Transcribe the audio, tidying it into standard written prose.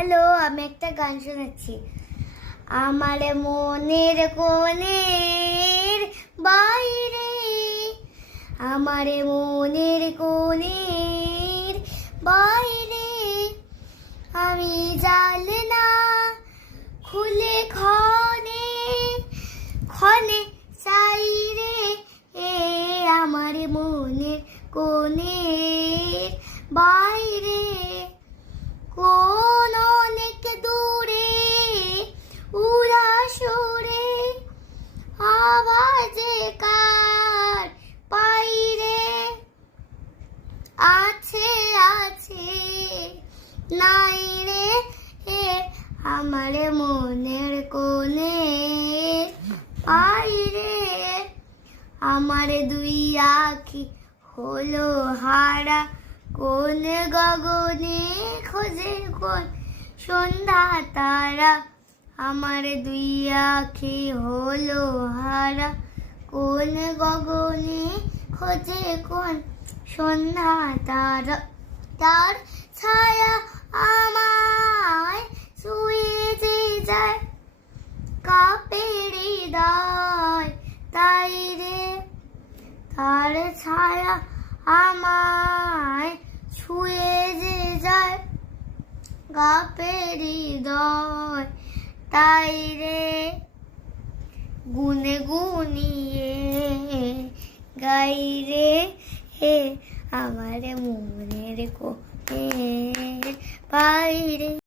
Hello, আমি একটা গান শোনাচ্ছি। আমার মনের কোণের বাইরে, আমার মনের কোণের বাইরে, আমি জানলা খুলে ক্ষণে ক্ষণে চাই রে, আমার মনের কোণের বাইরে। কোন অনেক দূরে উড়া সরে আওয়াজে কার পাইরে, আছে আছে নাই রে, আমার মনের কোণে পাইরে। আমার দুই আখি হলো হারা, কোন গগনে খোঁজে কোন সন্ধ্যা তারা। আমার দুই আখি হলো হারা, কোন গগনে খোঁজে কোন সন্ধ্যা তারা। তার ছায়া আমায় ছুঁয়ে যে যায়, কাঁপে হৃদয় তাই রে। তার ছায়া আমায় ছুঁয়ে যে যায়, কাঁপে হৃদয় তাই রে। গুনে গুনিয়ে গাই রে, আমার মনের কোণের বাইরে।